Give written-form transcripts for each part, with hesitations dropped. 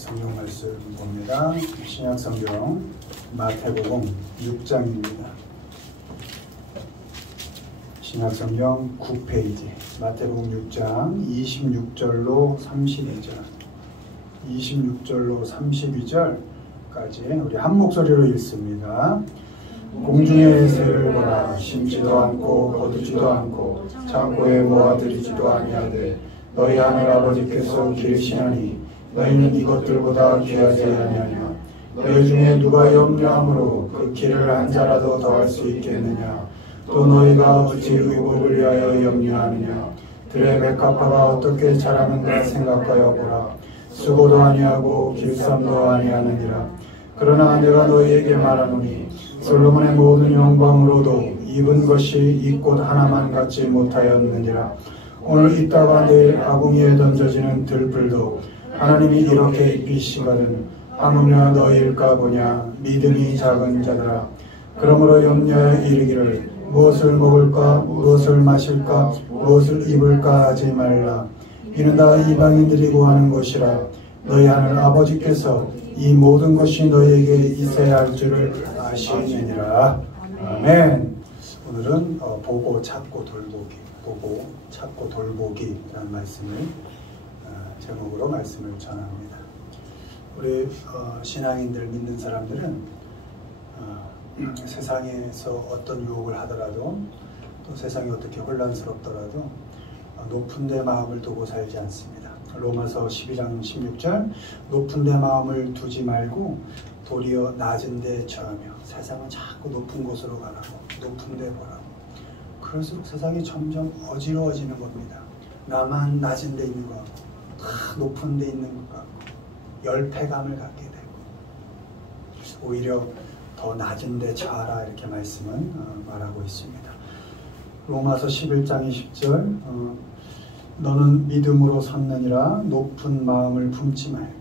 성경 말씀 봅니다. 신약 성경 마태복음 6장입니다. 신약 성경 9페이지 마태복음 6장 26절로 32절 26절로 32절까지 우리 한 목소리로 읽습니다. 공중의 새를 보라. 심지도 않고 거두지도 않고 창고에 모아들이지도 아니하되 너희 하늘 아버지께서 기르시나니 너희는 이것들보다 귀하지 아니하냐. 너희 중에 누가 염려함으로 그 길을 한 자라도 더할 수 있겠느냐. 또 너희가 어찌 의복을 위하여 염려하느냐. 들의 백합화가 어떻게 자라는가 생각하여 보라. 수고도 아니하고 길쌈도 아니하느니라. 그러나 내가 너희에게 말하노니 솔로몬의 모든 영광으로도 입은 것이 이 꽃 하나만 갖지 못하였느니라. 오늘 있다가 내일 아궁이에 던져지는 들풀도 하나님이 이렇게 입히시거든 하물며 너희일까 보냐. 믿음이 작은 자들아. 그러므로 염려에 이르기를 무엇을 먹을까 무엇을 마실까 무엇을 입을까 하지 말라. 이는 다 이방인들이 구하는 것이라. 너희 하늘 아버지께서 이 모든 것이 너희에게 있어야 할 줄을 아시느니라. 아멘. 오늘은 보고 찾고 돌보기, 보고 찾고 돌보기라는 말씀을 제목으로 말씀을 전합니다. 우리 신앙인들 믿는 사람들은 세상에서 어떤 유혹을 하더라도 또 세상이 어떻게 혼란스럽더라도 높은 데 마음을 두고 살지 않습니다. 로마서 12장 16절 높은 데 마음을 두지 말고 도리어 낮은 데 처하며. 세상은 자꾸 높은 곳으로 가라고 높은 데 보라고. 그럴수록 세상이 점점 어지러워지는 겁니다. 나만 낮은 데 있는 것 같고 다 높은 데 있는 것 같고 열패감을 갖게 되고 오히려 더 낮은 데 처하라 이렇게 말씀은 말하고 있습니다. 로마서 11장 20절 너는 믿음으로 섰느니라. 높은 마음을 품지 말고.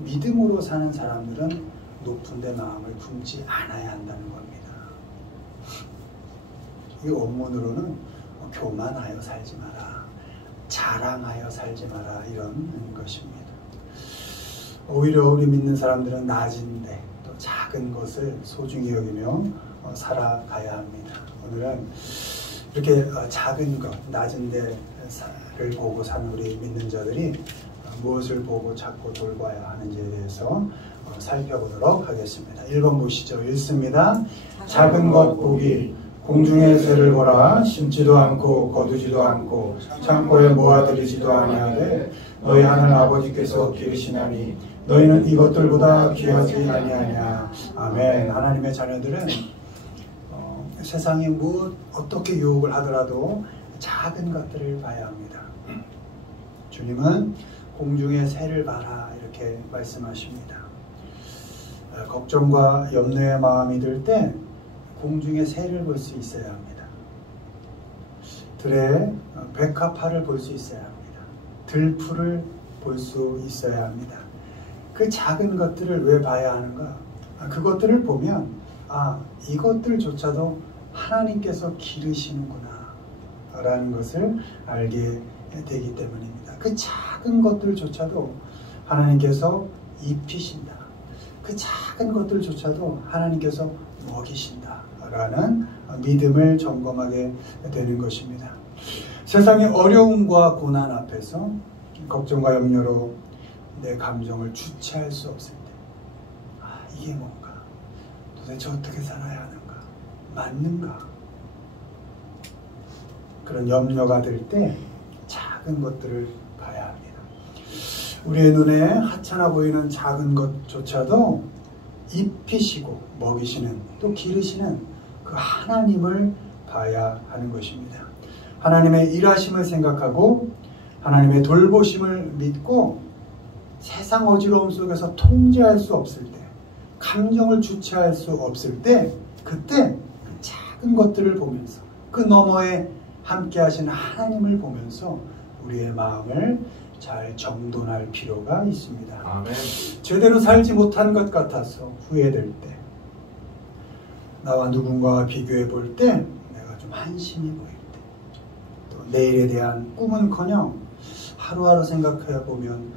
믿음으로 사는 사람들은 높은 데 마음을 품지 않아야 한다는 겁니다. 이 원문으로는 교만하여 살지 마라, 자랑하여 살지 마라 이런 것입니다. 오히려 우리 믿는 사람들은 낮은 데 또 작은 것을 소중히 여기며 살아가야 합니다. 오늘은 이렇게 작은 것, 낮은 데를 보고 사는 우리 믿는 자들이 무엇을 보고 찾고 돌봐야 하는지에 대해서 살펴보도록 하겠습니다. 1번 보시죠. 읽습니다. 작은 것 보기. 공중의 새를 보라. 심지도 않고 거두지도 않고 창고에 모아들이지도 아니하되 너희 하늘 아버지께서 기르시나니 너희는 이것들보다 귀하지 아니하냐. 아멘. 하나님의 자녀들은 세상이 어떻게 유혹을 하더라도 작은 것들을 봐야 합니다. 주님은 공중의 새를 봐라 이렇게 말씀하십니다. 걱정과 염려의 마음이 들 때 공중의 새를 볼 수 있어야 합니다. 들의 백합화를 볼 수 있어야 합니다. 들풀을 볼 수 있어야 합니다. 그 작은 것들을 왜 봐야 하는가? 그것들을 보면 이것들조차도 하나님께서 기르시는구나 라는 것을 알게 되기 때문입니다. 그 작은 것들조차도 하나님께서 입히신다. 그 작은 것들조차도 하나님께서 먹이신다 라는 믿음을 점검하게 되는 것입니다. 세상의 어려움과 고난 앞에서 걱정과 염려로 내 감정을 주체할 수 없을 때 이게 뭔가? 도대체 어떻게 살아야 하는가? 맞는가? 그런 염려가 들 때 작은 것들을 봐야 합니다. 우리의 눈에 하찮아 보이는 작은 것조차도 입히시고 먹이시는 또 기르시는 그 하나님을 봐야 하는 것입니다. 하나님의 일하심을 생각하고 하나님의 돌보심을 믿고 세상 어지러움 속에서 통제할 수 없을 때, 감정을 주체할 수 없을 때, 그때 그 작은 것들을 보면서 그 너머에 함께 하시는 하나님을 보면서 우리의 마음을 잘 정돈할 필요가 있습니다. 아멘. 제대로 살지 못한 것 같아서 후회될 때, 나와 누군가와 비교해 볼 때 내가 좀 한심해 보일 때, 또 내일에 대한 꿈은커녕 하루하루 생각해 보면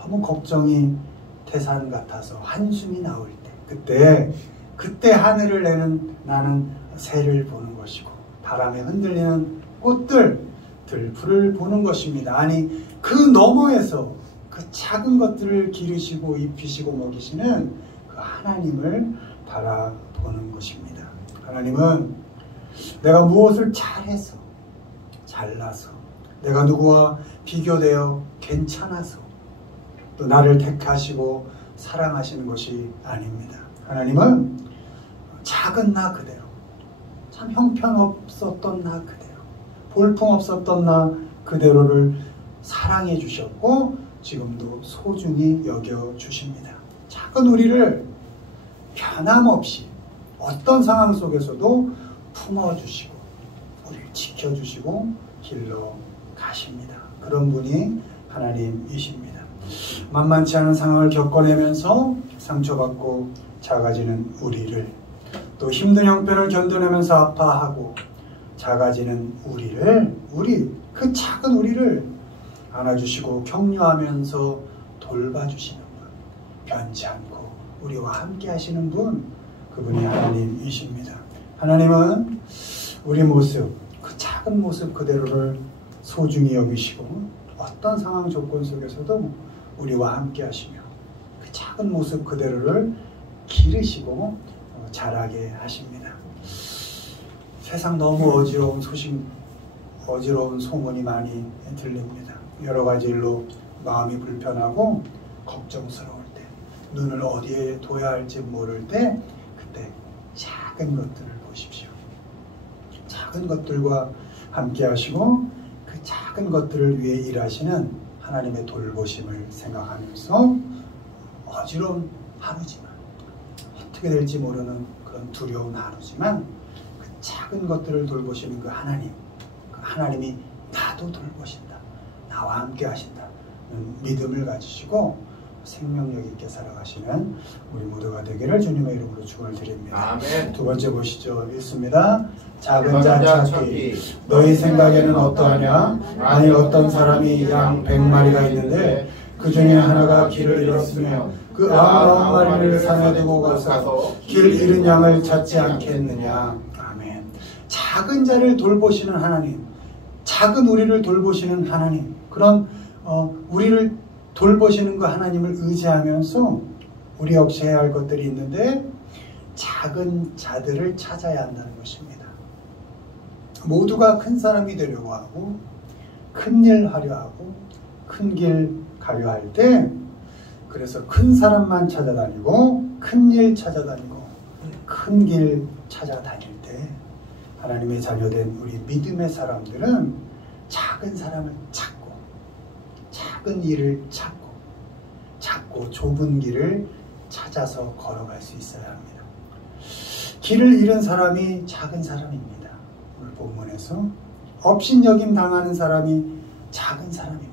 너무 걱정이 태산 같아서 한숨이 나올 때, 그때 하늘을 내는 나는 새를 보는 것이고 바람에 흔들리는 꽃들, 들풀을 보는 것입니다. 아니, 그 너머에서 그 작은 것들을 기르시고 입히시고 먹이시는 그 하나님을 바라보는 것입니다. 하나님은 내가 무엇을 잘해서, 잘나서, 내가 누구와 비교되어 괜찮아서 또 나를 택하시고 사랑하시는 것이 아닙니다. 하나님은 작은 나 그대로, 참 형편없었던 나 그대로, 볼품없었던 나 그대로를 사랑해 주셨고 지금도 소중히 여겨주십니다. 작은 우리를 변함없이 어떤 상황 속에서도 품어주시고 우리를 지켜주시고 길러 가십니다. 그런 분이 하나님이십니다. 만만치 않은 상황을 겪어내면서 상처받고 작아지는 우리를, 또 힘든 형편을 견뎌내면서 아파하고 작아지는 그 작은 우리를 안아주시고 격려하면서 돌봐주시는 분, 변치 않고 우리와 함께 하시는 분, 그분이 하나님이십니다. 하나님은 우리 모습, 그 작은 모습 그대로를 소중히 여기시고 어떤 상황 조건 속에서도 우리와 함께 하시며 그 작은 모습 그대로를 기르시고 자라게 하십니다. 세상 너무 어지러운 소문이 많이 들립니다. 여러 가지 일로 마음이 불편하고 걱정스러울 때, 눈을 어디에 둬야 할지 모를 때, 그때 작은 것들을 보십시오. 작은 것들과 함께 하시고 그 작은 것들을 위해 일하시는 하나님의 돌보심을 생각하면서 어지러운 하루지만, 어떻게 될지 모르는 그런 두려운 하루지만 그 작은 것들을 돌보시는 그 하나님이 나도 돌보신다, 나와 함께 하신다는 믿음을 가지시고 생명력 있게 살아가시는 우리 모두가 되기를 주님의 이름으로 축원을 드립니다. 아멘. 두 번째 보시죠. 읽습니다. 작은 자 찾기, 너희 생각에는 어떠하냐? 만일 어떤 사람이 양 100마리가 있는데 그 중에 하나가 길을 잃었으면 그 99마리를 산에 두고 가서 길 잃은 양을 찾지 않겠느냐. 아멘. 작은 자를 돌보시는 하나님, 작은 우리를 돌보시는 하나님, 그런 우리를 돌보시는 그 하나님을 의지하면서 우리 역시 해야 할 것들이 있는데 작은 자들을 찾아야 한다는 것입니다. 모두가 큰 사람이 되려고 하고 큰 일 하려 하고 큰 길 가려 할 때, 그래서 큰 사람만 찾아다니고 큰 일 찾아다니고 큰 길 찾아다닐 때 하나님의 자녀된 우리 믿음의 사람들은 작은 사람을 찾고 작은 일을 찾고 좁은 길을 찾아서 걸어갈 수 있어야 합니다. 길을 잃은 사람이 작은 사람입니다. 오늘 본문에서 업신여김 당하는 사람이 작은 사람입니다.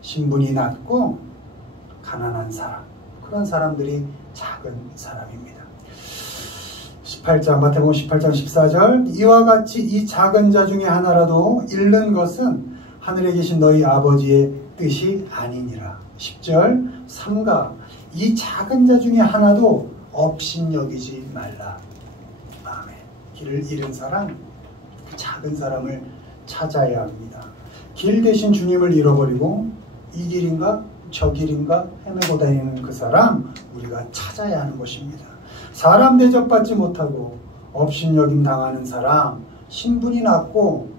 신분이 낮고 가난한 사람, 그런 사람들이 작은 사람입니다. 18장, 마태복음 18장 14절, 이와 같이 이 작은 자 중에 하나라도 잃는 것은 하늘에 계신 너희 아버지의 뜻이 아니니라. 10절, 삼가 이 작은 자 중에 하나도 업신여기지 말라. 아멘. 길을 잃은 사람, 그 작은 사람을 찾아야 합니다. 길 대신 주님을 잃어버리고 이 길인가 저 길인가 헤매고 다니는 그 사람, 우리가 찾아야 하는 것입니다. 사람 대접받지 못하고 업신여김 당하는 사람, 신분이 낮고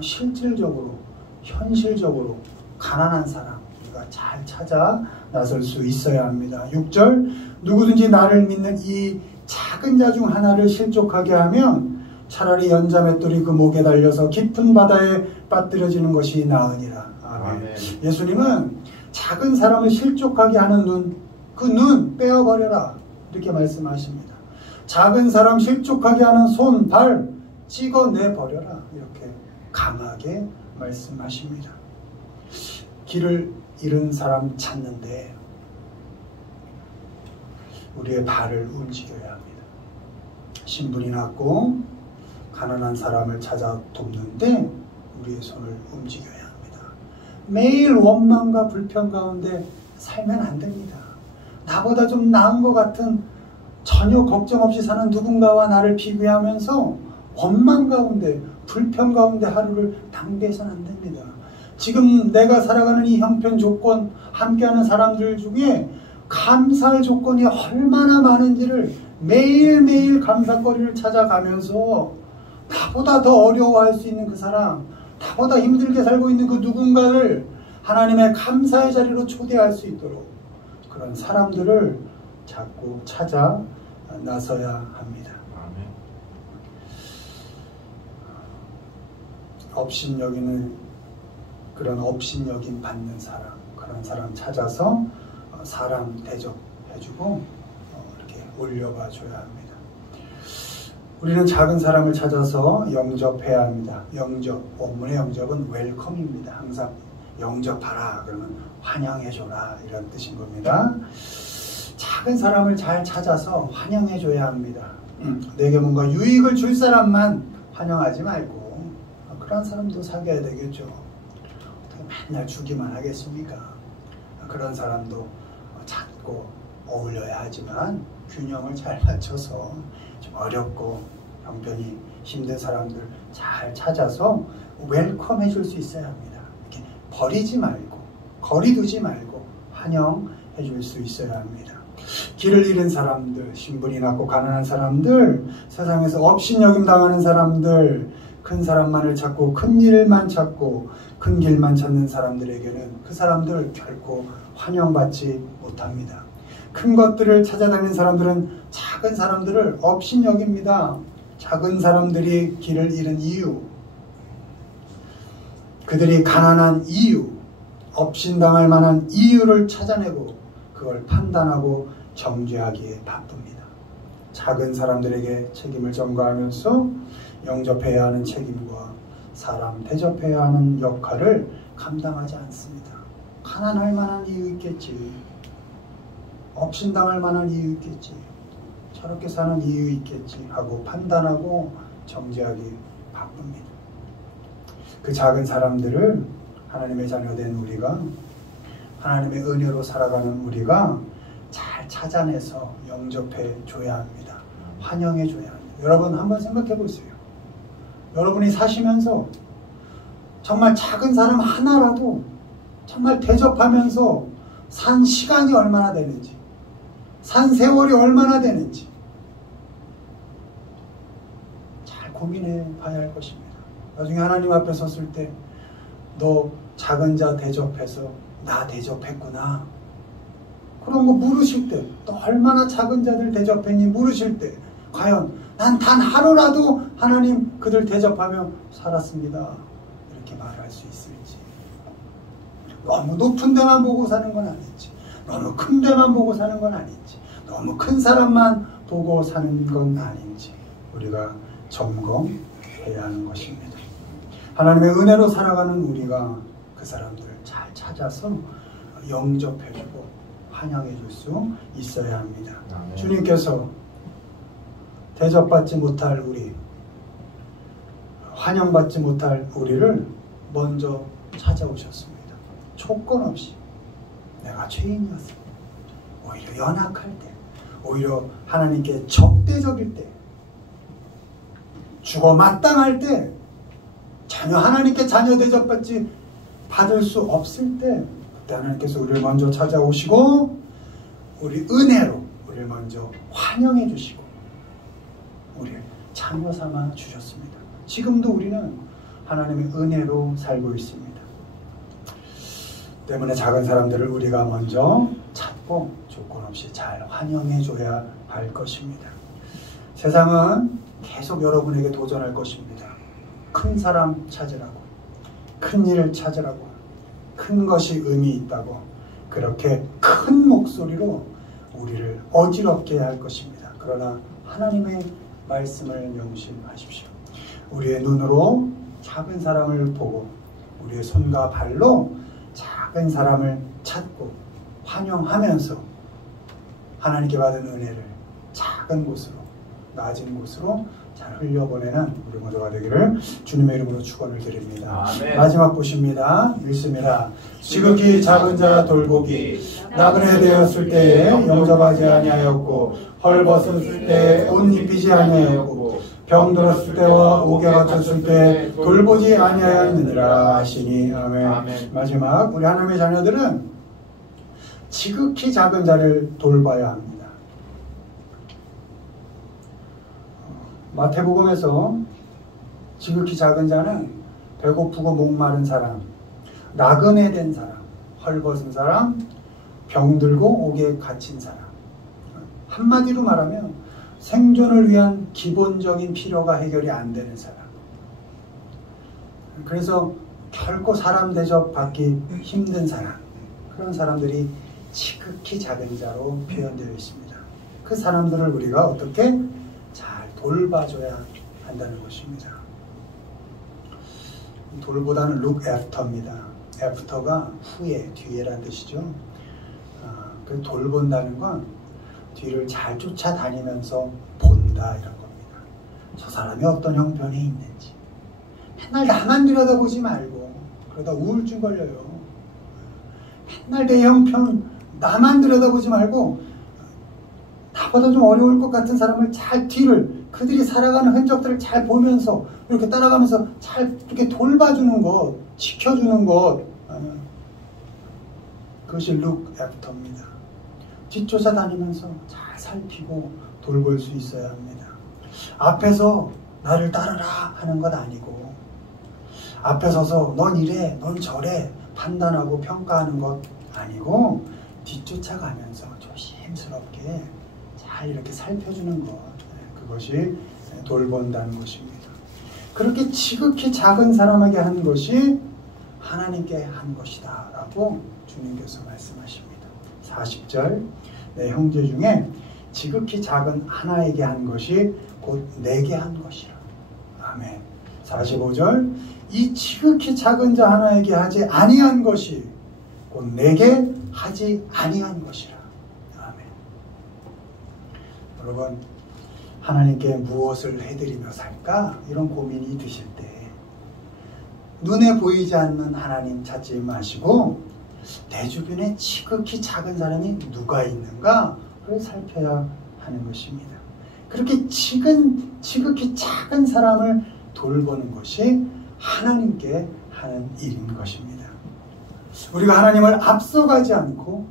실질적으로 현실적으로 가난한 사람, 우리가 잘 찾아 나설 수 있어야 합니다. 6절, 누구든지 나를 믿는 이 작은 자 중 하나를 실족하게 하면 차라리 연자맷돌이 그 목에 달려서 깊은 바다에 빠뜨려지는 것이 나으니라. 아멘. 예수님은 작은 사람을 실족하게 하는 그 눈 빼어버려라, 이렇게 말씀하십니다. 작은 사람 실족하게 하는 손, 발 찍어내버려라, 이렇게 강하게 말씀하십니다. 길을 잃은 사람 찾는데 우리의 발을 움직여야 합니다. 신분이 낮고 가난한 사람을 찾아 돕는데 우리의 손을 움직여야 합니다. 매일 원망과 불평 가운데 살면 안 됩니다. 나보다 좀 나은 것 같은 전혀 걱정 없이 사는 누군가와 나를 비교하면서 원망 가운데 불평 가운데 하루를 낭비해서는 안 됩니다. 지금 내가 살아가는 이 형편 조건, 함께하는 사람들 중에 감사할 조건이 얼마나 많은지를 매일매일 감사거리를 찾아가면서 나보다 더 어려워할 수 있는 그 사람, 나보다 힘들게 살고 있는 그 누군가를 하나님의 감사의 자리로 초대할 수 있도록 그런 사람들을 자꾸 찾아 나서야 합니다. 아멘. 업신여기는 그런 업신여김 받는 사람, 그런 사람 찾아서 사람 대접해주고 이렇게 올려봐 줘야 합니다. 우리는 작은 사람을 찾아서 영접해야 합니다. 영접, 원문의 영접은 웰컴입니다. 항상 영접하라 그러면 환영해줘라 이런 뜻인 겁니다. 작은 사람을 잘 찾아서 환영해줘야 합니다. 내게 뭔가 유익을 줄 사람만 환영하지 말고 그런 사람도 사귀어야 되겠죠. 어떻게 맨날 주기만 하겠습니까? 그런 사람도 찾고 어울려야 하지만 균형을 잘 맞춰서 좀 어렵고 형편이 힘든 사람들 잘 찾아서 웰컴 해줄 수 있어야 합니다. 이렇게 버리지 말고 거리 두지 말고 환영해 줄 수 있어야 합니다. 길을 잃은 사람들, 신분이 낮고 가난한 사람들, 세상에서 업신여김 당하는 사람들, 큰 사람만을 찾고 큰 일만 찾고 큰 길만 찾는 사람들에게는 그 사람들 결코 환영받지 못합니다. 큰 것들을 찾아다니는 사람들은 작은 사람들을 업신여깁니다. 작은 사람들이 길을 잃은 이유, 그들이 가난한 이유, 업신당할 만한 이유를 찾아내고 그걸 판단하고 정죄하기에 바쁩니다. 작은 사람들에게 책임을 전가하면서 영접해야 하는 책임과 사람 대접해야 하는 역할을 감당하지 않습니다. 가난할 만한 이유 있겠지. 업신당할 만한 이유 있겠지. 저렇게 사는 이유 있겠지 하고 판단하고 정죄하기 바쁩니다. 그 작은 사람들을 하나님의 자녀된 우리가, 하나님의 은혜로 살아가는 우리가 잘 찾아내서 영접해 줘야 합니다. 환영해 줘야 합니다. 여러분 한번 생각해 보세요. 여러분이 사시면서 정말 작은 사람 하나라도 정말 대접하면서 산 시간이 얼마나 되는지, 산 세월이 얼마나 되는지 잘 고민해 봐야 할 것입니다. 나중에 하나님 앞에 섰을 때 너 작은 자 대접해서 나 대접했구나. 그런 거 물으실 때, 또 얼마나 작은 자들 대접했니 물으실 때 과연 난 단 하루라도 하나님 그들 대접하며 살았습니다. 이렇게 말할 수 있을지. 너무 높은 데만 보고 사는 건 아닌지, 너무 큰 데만 보고 사는 건 아닌지, 너무 큰 사람만 보고 사는 건 아닌지 우리가 점검해야 하는 것입니다. 하나님의 은혜로 살아가는 우리가 그 사람들을 잘 찾아서 영접해주고 환영해줄 수 있어야 합니다. 아멘. 주님께서 대접받지 못할 우리, 환영받지 못할 우리를 먼저 찾아오셨습니다. 조건 없이. 내가 죄인이었습니다. 오히려 연약할 때, 오히려 하나님께 적대적일 때, 죽어 마땅할 때, 전혀 하나님께 자녀 대접받지 받을 수 없을 때, 그때 하나님께서 우리를 먼저 찾아오시고 우리 은혜로 우리를 먼저 환영해 주시고 우리를 자녀 삼아 주셨습니다. 지금도 우리는 하나님의 은혜로 살고 있습니다. 때문에 작은 사람들을 우리가 먼저 찾고 조건 없이 잘 환영해 줘야 할 것입니다. 세상은 계속 여러분에게 도전할 것입니다. 큰 사람 찾으라고, 큰 일 찾으라고, 큰 것이 의미 있다고 그렇게 큰 목소리로 우리를 어지럽게 할 것입니다. 그러나 하나님의 말씀을 명심하십시오. 우리의 눈으로 작은 사람을 보고 우리의 손과 발로 작은 사람을 찾고 환영하면서 하나님께 받은 은혜를 작은 곳으로, 낮은 곳으로 잘 흘려보내는 우리 모두가 되기를 주님의 이름으로 축원을 드립니다. 아멘. 마지막 보십니다. 읽습니다. 지극히 작은 자 돌보기 나그네 되었을 때에 영접하지 아니하였고 헐벗었을 때에 옷 입히지 아니하였고 병들었을 때와 옥에 갇혔을 때 돌보지 아니하였느니라 하시니. 아멘. 아멘. 마지막 우리 하나님의 자녀들은 지극히 작은 자를 돌봐야 합니다. 마태복음에서 지극히 작은 자는 배고프고 목마른 사람, 나그네 된 사람, 헐벗은 사람, 병들고 옥에 갇힌 사람. 한마디로 말하면 생존을 위한 기본적인 필요가 해결이 안 되는 사람. 그래서 결코 사람 대접 받기 힘든 사람. 그런 사람들이 지극히 작은 자로 표현되어 있습니다. 그 사람들을 우리가 어떻게 잘 돌봐줘야 한다는 것입니다. 돌보다는 look after입니다. after가 후에, 뒤에라는 뜻이죠. 그 돌본다는 건 뒤를 잘 쫓아다니면서 본다 이런 겁니다. 저 사람이 어떤 형편이 있는지 맨날 나만 들여다보지 말고 그러다 우울증 걸려요. 맨날 내 형편 나만 들여다보지 말고 나보다 좀 어려울 것 같은 사람을 잘 뒤를 그들이 살아가는 흔적들을 잘 보면서 이렇게 따라가면서 잘 이렇게 돌봐주는 것, 지켜주는 것, 그것이 look after입니다. 뒤쫓아다니면서 잘 살피고 돌볼 수 있어야 합니다. 앞에서 나를 따르라 하는 것 아니고 앞에 서서 넌 이래, 넌 저래 판단하고 평가하는 것 아니고 뒤쫓아가면서 조심스럽게 잘 이렇게 살펴주는 것, 그것이 돌본다는 것입니다. 그렇게 지극히 작은 사람에게 한 것이 하나님께 한 것이다 라고 주님께서 말씀하십니다. 40절 내 형제 중에 지극히 작은 하나에게 한 것이 곧 내게 한 것이라. 아멘. 45절 이 지극히 작은 자 하나에게 하지 아니한 것이 곧 내게 하지 아니한 것이라. 아멘. 여러분 하나님께 무엇을 해드리며 살까? 이런 고민이 드실 때 눈에 보이지 않는 하나님 찾지 마시고 내 주변에 지극히 작은 사람이 누가 있는가? 그걸 살펴야 하는 것입니다. 그렇게 지극히 작은 사람을 돌보는 것이 하나님께 하는 일인 것입니다. 우리가 하나님을 앞서가지 않고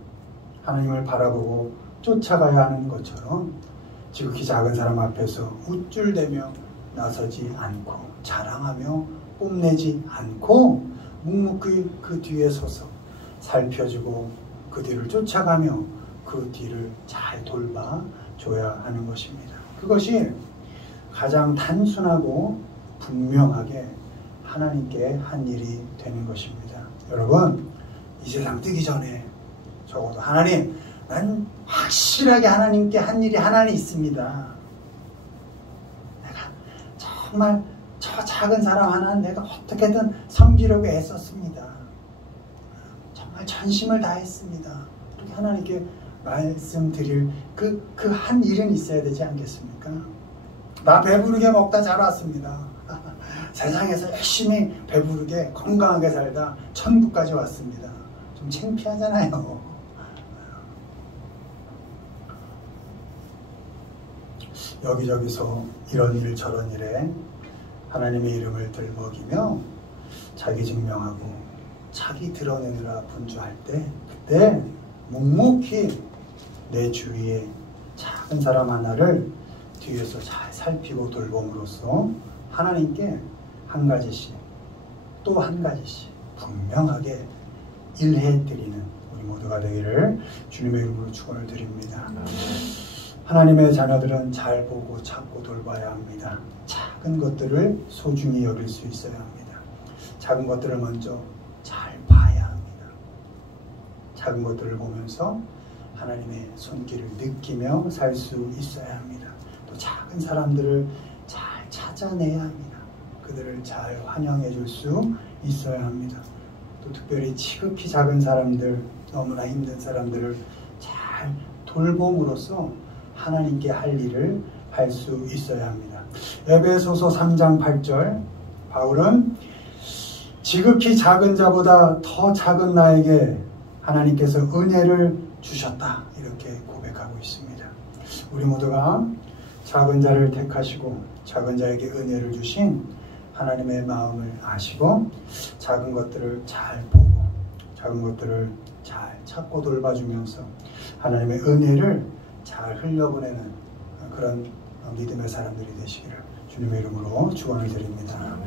하나님을 바라보고 쫓아가야 하는 것처럼 지극히 작은 사람 앞에서 우쭐대며 나서지 않고 자랑하며 뽐내지 않고 묵묵히 그 뒤에 서서 살펴주고 그 뒤를 쫓아가며 그 뒤를 잘 돌봐줘야 하는 것입니다. 그것이 가장 단순하고 분명하게 하나님께 한 일이 되는 것입니다. 여러분 이 세상 뜨기 전에 적어도 하나님 난 확실하게 하나님께 한 일이 하나 있습니다. 내가 정말 저 작은 사람 하나는 내가 어떻게든 섬기려고 애썼습니다. 정말 전심을 다했습니다. 이렇게 하나님께 말씀드릴 그 한 일은 있어야 되지 않겠습니까? 나 배부르게 먹다 자랐습니다. 세상에서 열심히 배부르게 건강하게 살다 천국까지 왔습니다. 좀 창피하잖아요. 여기저기서 이런 일 저런 일에 하나님의 이름을 들먹이며 자기 증명하고 자기 드러내느라 분주할 때 그때 묵묵히 내 주위에 작은 사람 하나를 뒤에서 잘 살피고 돌봄으로써 하나님께 한 가지씩 또 한 가지씩 분명하게 일해드리는 우리 모두가 되기를 주님의 이름으로 축원을 드립니다. 하나님의 자녀들은 잘 보고 찾고 돌봐야 합니다. 작은 것들을 소중히 여길 수 있어야 합니다. 작은 것들을 먼저 잘 봐야 합니다. 작은 것들을 보면서 하나님의 손길을 느끼며 살 수 있어야 합니다. 또 작은 사람들을 잘 찾아내야 합니다. 그들을 잘 환영해 줄 수 있어야 합니다. 또 특별히 지극히 작은 사람들, 너무나 힘든 사람들을 잘 돌봄으로써 하나님께 할 일을 할 수 있어야 합니다. 에베소서 3장 8절 바울은 지극히 작은 자보다 더 작은 나에게 하나님께서 은혜를 주셨다 이렇게 고백하고 있습니다. 우리 모두가 작은 자를 택하시고 작은 자에게 은혜를 주신 하나님의 마음을 아시고 작은 것들을 잘 보고 작은 것들을 잘 찾고 돌봐주면서 하나님의 은혜를 잘 흘려보내는 그런 믿음의 사람들이 되시기를 주님의 이름으로 축원을 드립니다.